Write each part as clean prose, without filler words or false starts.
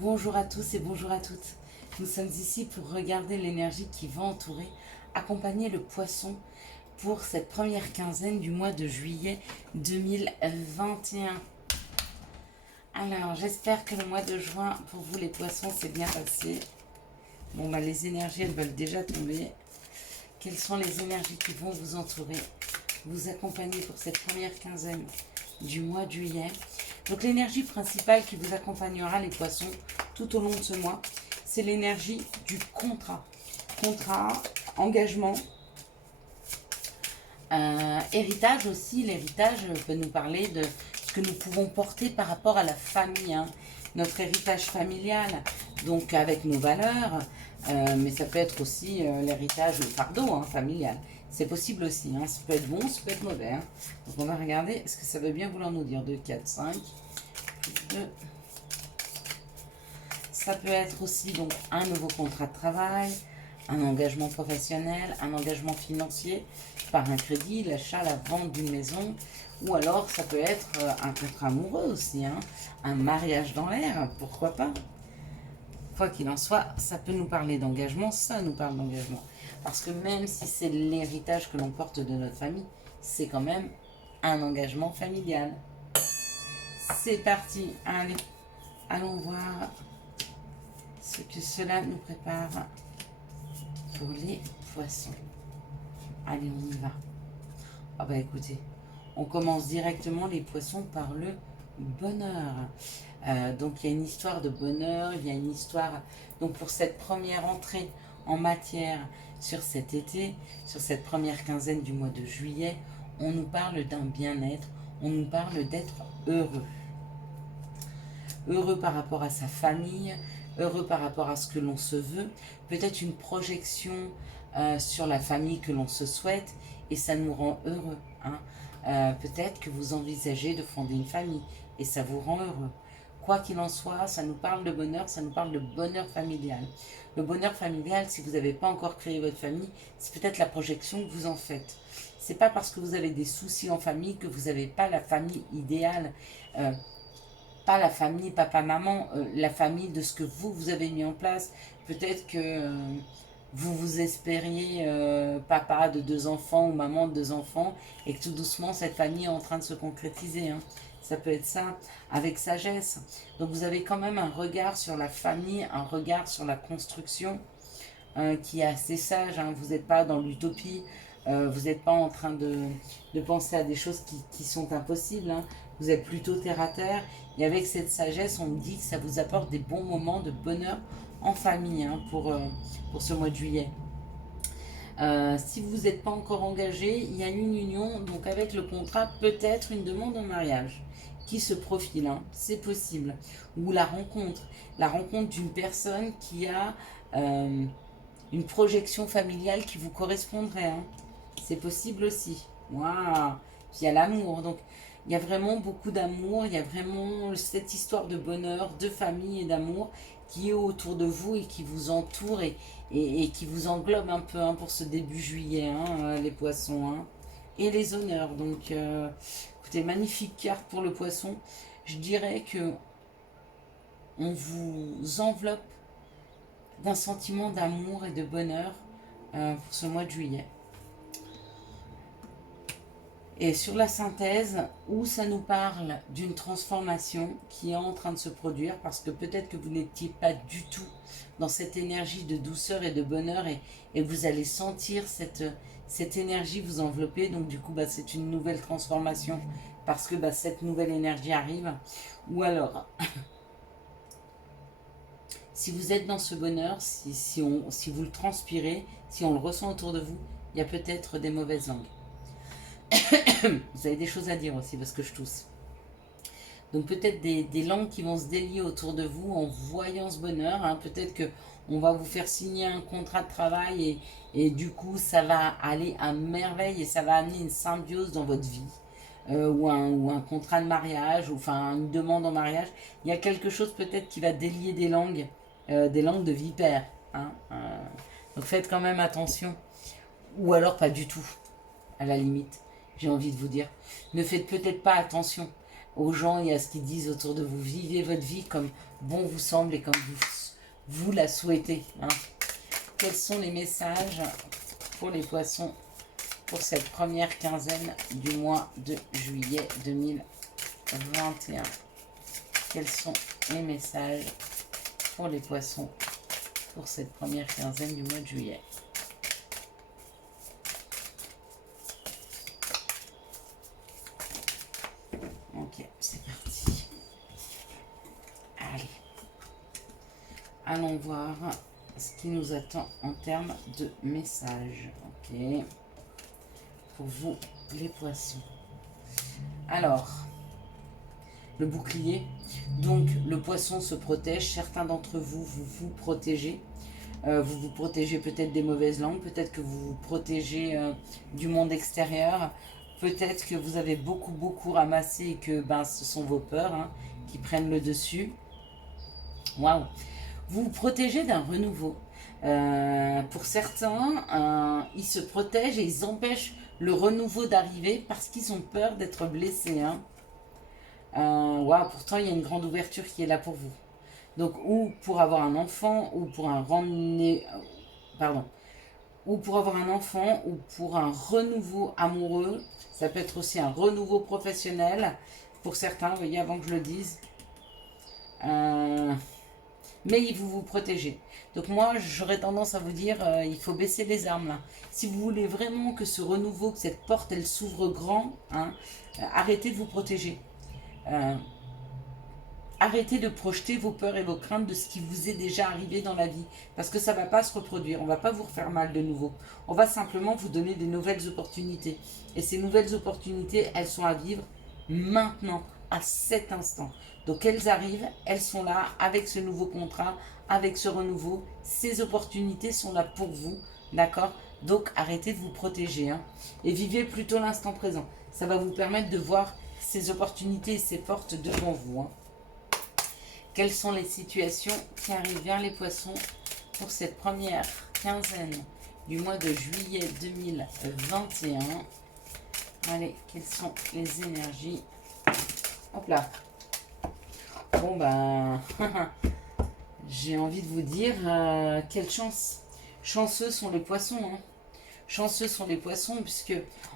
Bonjour à tous et bonjour à toutes. Nous sommes ici pour regarder l'énergie qui va entourer, accompagner le poisson pour cette première quinzaine du mois de juillet 2021. Alors, j'espère que le mois de juin, pour vous les poissons, s'est bien passé. Bon, bah les énergies, elles veulent déjà tomber. Quelles sont les énergies qui vont vous entourer, vous accompagner pour cette première quinzaine du mois de juillet? Donc l'énergie principale qui vous accompagnera les poissons tout au long de ce mois, c'est l'énergie du contrat. Contrat, engagement, héritage aussi. L'héritage peut nous parler de ce que nous pouvons porter par rapport à la famille, hein. Notre héritage familial, donc avec nos valeurs, mais ça peut être aussi l'héritage, le fardeau, hein, familial. C'est possible aussi, hein. Ça peut être bon, ça peut être mauvais, hein. Donc on va regarder, est-ce que ça veut bien vouloir nous dire 2, 4, 5, 2. Ça peut être aussi donc un nouveau contrat de travail, un engagement professionnel, un engagement financier par un crédit, l'achat, la vente d'une maison, ou alors ça peut être un contrat amoureux aussi, hein, un mariage dans l'air, pourquoi pas. Quoi qu'il en soit, ça peut nous parler d'engagement, ça nous parle d'engagement. Parce que même si c'est l'héritage que l'on porte de notre famille, c'est quand même un engagement familial. C'est parti, allez, allons voir ce que cela nous prépare pour les poissons. Allez, on y va. Ah bah écoutez, on commence directement les poissons par le bonheur. Donc il y a une histoire de bonheur, il y a une histoire, donc pour cette première entrée en matière sur cet été, sur cette première quinzaine du mois de juillet, on nous parle d'un bien-être, on nous parle d'être heureux. Heureux par rapport à sa famille, heureux par rapport à ce que l'on se veut, peut-être une projection sur la famille que l'on se souhaite, et ça nous rend heureux, hein. Peut-être que vous envisagez de fonder une famille, et ça vous rend heureux. Quoi qu'il en soit, ça nous parle de bonheur, ça nous parle de bonheur familial. Le bonheur familial, si vous n'avez pas encore créé votre famille, c'est peut-être la projection que vous en faites. C'est pas parce que vous avez des soucis en famille que vous n'avez pas la famille idéale. Pas la famille papa-maman, la famille de ce que vous avez mis en place. Peut-être que vous espériez papa de 2 enfants ou maman de 2 enfants et que tout doucement cette famille est en train de se concrétiser, hein. Ça peut être ça, avec sagesse. Donc vous avez quand même un regard sur la famille, un regard sur la construction qui est assez sage, hein. Vous n'êtes pas dans l'utopie, vous n'êtes pas en train de penser à des choses qui sont impossibles, hein. Vous êtes plutôt terre à terre. Et avec cette sagesse, on me dit que ça vous apporte des bons moments de bonheur en famille, hein, pour ce mois de juillet. Si vous n'êtes pas encore engagé, il y a une union, donc avec le contrat, peut-être une demande en mariage qui se profile, hein, c'est possible. Ou la rencontre d'une personne qui a une projection familiale qui vous correspondrait, hein. C'est possible aussi. Waouh. Puis il y a l'amour, donc il y a vraiment beaucoup d'amour, il y a vraiment cette histoire de bonheur, de famille et d'amour qui est autour de vous et qui vous entoure et qui vous englobe un peu, hein, pour ce début juillet, hein, les poissons, hein. Et les honneurs, donc écoutez, magnifique carte pour le poisson. Je dirais que on vous enveloppe d'un sentiment d'amour et de bonheur pour ce mois de juillet. Et sur la synthèse, où ça nous parle d'une transformation qui est en train de se produire, parce que peut-être que vous n'étiez pas du tout dans cette énergie de douceur et de bonheur, et vous allez sentir cette énergie vous envelopper, donc du coup bah, c'est une nouvelle transformation, parce que bah, cette nouvelle énergie arrive. Ou alors, si vous êtes dans ce bonheur, si vous le transpirez, si on le ressent autour de vous, il y a peut-être des mauvaises langues. Vous avez des choses à dire aussi parce que je tousse. Donc peut-être des langues qui vont se délier autour de vous en voyant ce bonheur, hein. Peut-être que on va vous faire signer un contrat de travail et du coup ça va aller à merveille et ça va amener une symbiose dans votre vie. Ou un contrat de mariage, ou enfin une demande en mariage. Il y a quelque chose peut-être qui va délier des langues de vipère, hein. Donc faites quand même attention. Ou alors pas du tout, à la limite, j'ai envie de vous dire. Ne faites peut-être pas attention aux gens et à ce qu'ils disent autour de vous. Vivez votre vie bon vous semble et comme vous la souhaitez. Hein. Quels sont les messages pour les poissons pour cette première quinzaine du mois de juillet 2021? Quels sont les messages pour les poissons pour cette première quinzaine du mois de juillet? Ok, c'est parti. Allez. Allons voir ce qui nous attend en termes de messages. Ok. Pour vous, les poissons. Alors, le bouclier. Donc, le poisson se protège. Certains d'entre vous, vous vous protégez. Vous vous protégez peut-être des mauvaises langues. Peut-être que vous vous protégez du monde extérieur. Peut-être que vous avez beaucoup ramassé et que ce sont vos peurs qui prennent le dessus. Waouh! Vous vous protégez d'un renouveau. Pour certains, ils se protègent et ils empêchent le renouveau d'arriver parce qu'ils ont peur d'être blessés. Waouh, pourtant, il y a une grande ouverture qui est là pour vous. Donc, ou pour avoir un enfant, ou pour un ou pour avoir un enfant, ou pour un renouveau amoureux. Ça peut être aussi un renouveau professionnel. Pour certains, vous voyez, avant que je le dise. Mais vous vous protégez. Donc moi, j'aurais tendance à vous dire, il faut baisser les armes là. Si vous voulez vraiment que ce renouveau, que cette porte, elle s'ouvre grand, arrêtez de vous protéger. Arrêtez de projeter vos peurs et vos craintes de ce qui vous est déjà arrivé dans la vie. Parce que ça ne va pas se reproduire. On ne va pas vous refaire mal de nouveau. On va simplement vous donner des nouvelles opportunités. Et ces nouvelles opportunités, elles sont à vivre maintenant, à cet instant. Donc elles arrivent, elles sont là avec ce nouveau contrat, avec ce renouveau. Ces opportunités sont là pour vous. D'accord? Donc arrêtez de vous protéger. Et vivez plutôt l'instant présent. Ça va vous permettre de voir ces opportunités et ces portes devant vous. Quelles sont les situations qui arrivent vers les poissons pour cette première quinzaine du mois de juillet 2021? Allez, quelles sont les énergies? Hop là. Bon j'ai envie de vous dire, quelle chance. Chanceux sont les poissons. Chanceux sont les poissons puisque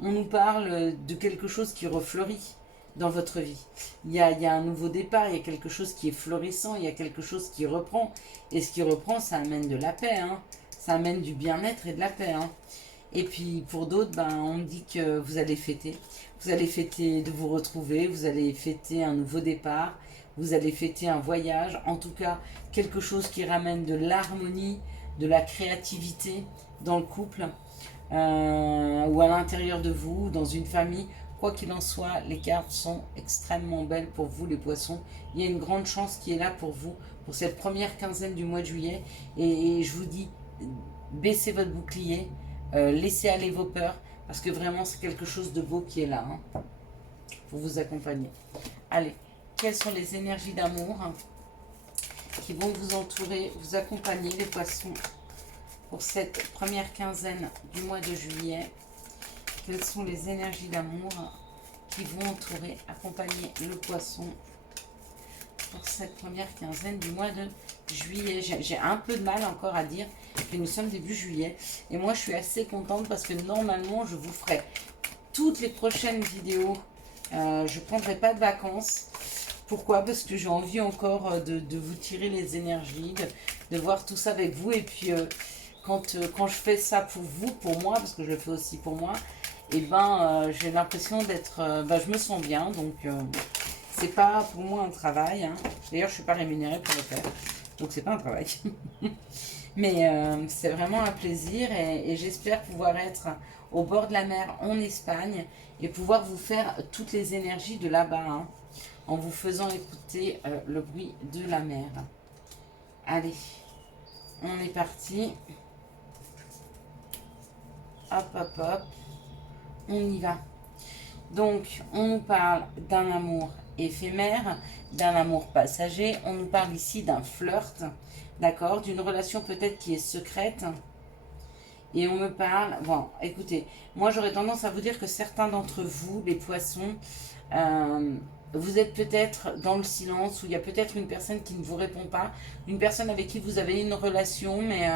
on nous parle de quelque chose qui refleurit dans votre vie. Il y a un nouveau départ, il y a quelque chose qui est florissant, il y a quelque chose qui reprend. Et ce qui reprend, ça amène de la paix. Ça amène du bien-être et de la paix. Et puis pour d'autres, on me dit que vous allez fêter. Vous allez fêter de vous retrouver, vous allez fêter un nouveau départ, vous allez fêter un voyage. En tout cas, quelque chose qui ramène de l'harmonie, de la créativité dans le couple. Ou à l'intérieur de vous, dans une famille. Quoi qu'il en soit, les cartes sont extrêmement belles pour vous les poissons. Il y a une grande chance qui est là pour vous, pour cette première quinzaine du mois de juillet. Et je vous dis, baissez votre bouclier, laissez aller vos peurs, parce que vraiment c'est quelque chose de beau qui est là, pour vous accompagner. Allez, quelles sont les énergies d'amour qui vont vous entourer, vous accompagner les poissons pour cette première quinzaine du mois de juillet? Quelles sont les énergies d'amour qui vont entourer, accompagner le poisson pour cette première quinzaine du mois de juillet? J'ai un peu de mal encore à dire que nous sommes début juillet. Et moi, je suis assez contente parce que normalement, je vous ferai toutes les prochaines vidéos. Je ne prendrai pas de vacances. Pourquoi? Parce que j'ai envie encore de vous tirer les énergies, de voir tout ça avec vous. Et puis, quand je fais ça pour vous, pour moi, parce que je le fais aussi pour moi, et j'ai l'impression d'être... je me sens bien, donc c'est pas pour moi un travail. D'ailleurs, je suis pas rémunérée pour le faire, donc c'est pas un travail. Mais c'est vraiment un plaisir et j'espère pouvoir être au bord de la mer en Espagne et pouvoir vous faire toutes les énergies de là-bas, en vous faisant écouter le bruit de la mer. Allez, on est parti. Hop, hop, hop. On y va. Donc, on nous parle d'un amour éphémère, d'un amour passager. On nous parle ici d'un flirt, d'accord, d'une relation peut-être qui est secrète. Et on me parle... Bon, écoutez, moi j'aurais tendance à vous dire que certains d'entre vous, les poissons, vous êtes peut-être dans le silence, ou il y a peut-être une personne qui ne vous répond pas, une personne avec qui vous avez une relation, mais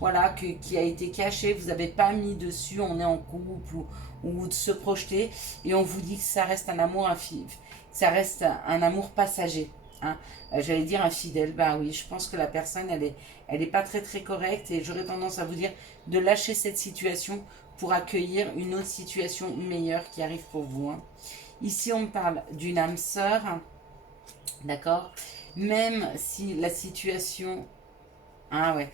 voilà, qui a été cachée, vous n'avez pas mis dessus, on est en couple, ou de se projeter, et on vous dit que ça reste un amour ça reste un amour passager. Hein. J'allais dire infidèle, bah oui, je pense que la personne, elle est pas très très correcte, et j'aurais tendance à vous dire de lâcher cette situation pour accueillir une autre situation meilleure qui arrive pour vous. Hein. Ici, on parle d'une âme sœur, d'accord? Même si la situation... Ah ouais.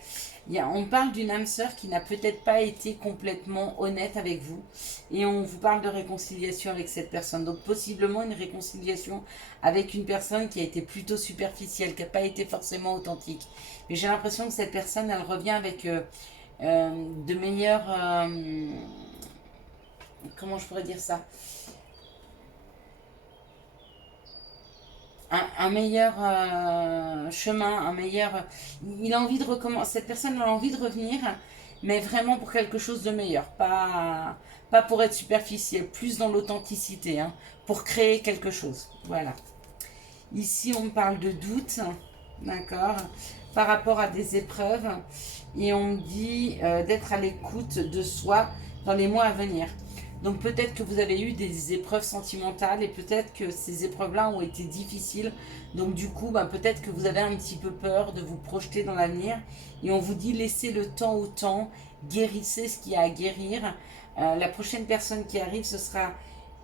On parle d'une âme sœur qui n'a peut-être pas été complètement honnête avec vous. Et on vous parle de réconciliation avec cette personne. Donc possiblement une réconciliation avec une personne qui a été plutôt superficielle, qui n'a pas été forcément authentique. Mais j'ai l'impression que cette personne, elle revient avec de meilleurs... comment je pourrais dire ça? Un meilleur chemin, un meilleur... Il a envie de recommencer, cette personne a envie de revenir, mais vraiment pour quelque chose de meilleur, pas pour être superficiel, plus dans l'authenticité, hein, pour créer quelque chose. Voilà. Ici, on me parle de doute, d'accord, par rapport à des épreuves, et on me dit d'être à l'écoute de soi dans les mois à venir. Donc peut-être que vous avez eu des épreuves sentimentales, et peut-être que ces épreuves-là ont été difficiles. Donc du coup, peut-être que vous avez un petit peu peur de vous projeter dans l'avenir. Et on vous dit laissez le temps au temps, guérissez ce qu'il y a à guérir. La prochaine personne qui arrive, ce sera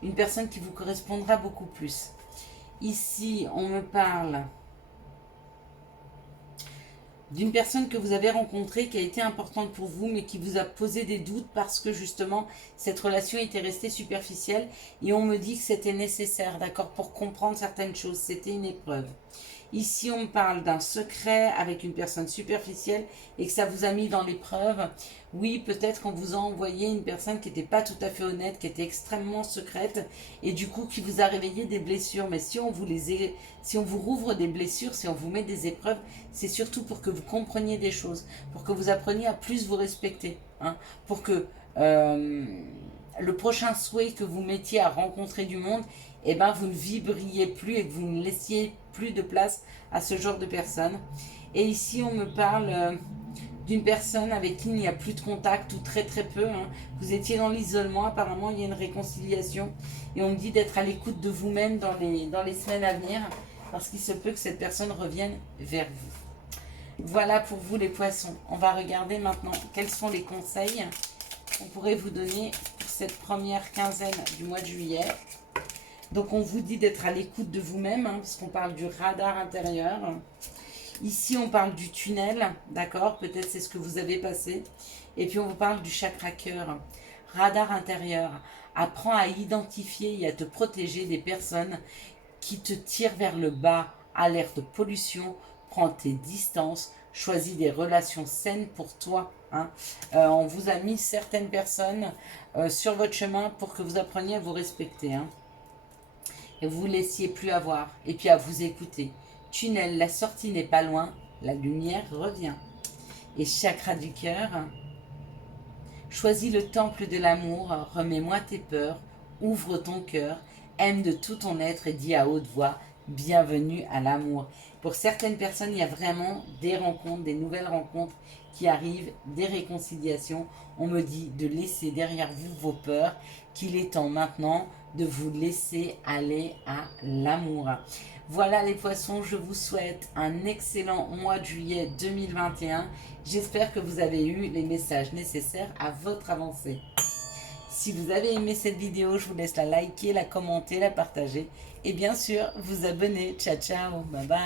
une personne qui vous correspondra beaucoup plus. Ici, on me parle d'une personne que vous avez rencontrée qui a été importante pour vous, mais qui vous a posé des doutes parce que justement cette relation était restée superficielle, et on me dit que c'était nécessaire, d'accord, pour comprendre certaines choses, c'était une épreuve. Ici, on me parle d'un secret avec une personne superficielle et que ça vous a mis dans l'épreuve. Oui, peut-être qu'on vous a envoyé une personne qui n'était pas tout à fait honnête, qui était extrêmement secrète, et du coup qui vous a réveillé des blessures. Mais si si on vous rouvre des blessures, si on vous met des épreuves, c'est surtout pour que vous compreniez des choses, pour que vous appreniez à plus vous respecter, hein, pour que le prochain souhait que vous mettiez à rencontrer du monde, eh ben, vous ne vibriez plus et que vous ne laissiez plus de place à ce genre de personnes. Et ici, on me parle d'une personne avec qui il n'y a plus de contact, ou très très peu. Hein. Vous étiez dans l'isolement, apparemment il y a une réconciliation. Et on me dit d'être à l'écoute de vous-même dans les semaines à venir, parce qu'il se peut que cette personne revienne vers vous. Voilà pour vous les poissons. On va regarder maintenant quels sont les conseils qu'on pourrait vous donner pour cette première quinzaine du mois de juillet. Donc on vous dit d'être à l'écoute de vous-même, hein, parce qu'on parle du radar intérieur. Ici on parle du tunnel, d'accord, peut-être c'est ce que vous avez passé. Et puis on vous parle du chakra cœur, radar intérieur. Apprends à identifier et à te protéger des personnes qui te tirent vers le bas. Alerte pollution, prends tes distances, choisis des relations saines pour toi. Hein. On vous a mis certaines personnes sur votre chemin pour que vous appreniez à vous respecter. Hein. Et vous ne laissiez plus avoir, et puis à vous écouter. Tunnel, la sortie n'est pas loin, la lumière revient. Et chakra du cœur, choisis le temple de l'amour, remets-moi tes peurs, ouvre ton cœur, aime de tout ton être et dis à haute voix, bienvenue à l'amour. Pour certaines personnes, il y a vraiment des rencontres, des nouvelles rencontres qui arrivent, des réconciliations. On me dit de laisser derrière vous vos peurs, qu'il est temps maintenant de vous laisser aller à l'amour. Voilà les poissons, je vous souhaite un excellent mois de juillet 2021. J'espère que vous avez eu les messages nécessaires à votre avancée. Si vous avez aimé cette vidéo, je vous laisse la liker, la commenter, la partager et bien sûr vous abonner. Ciao, ciao, bye bye.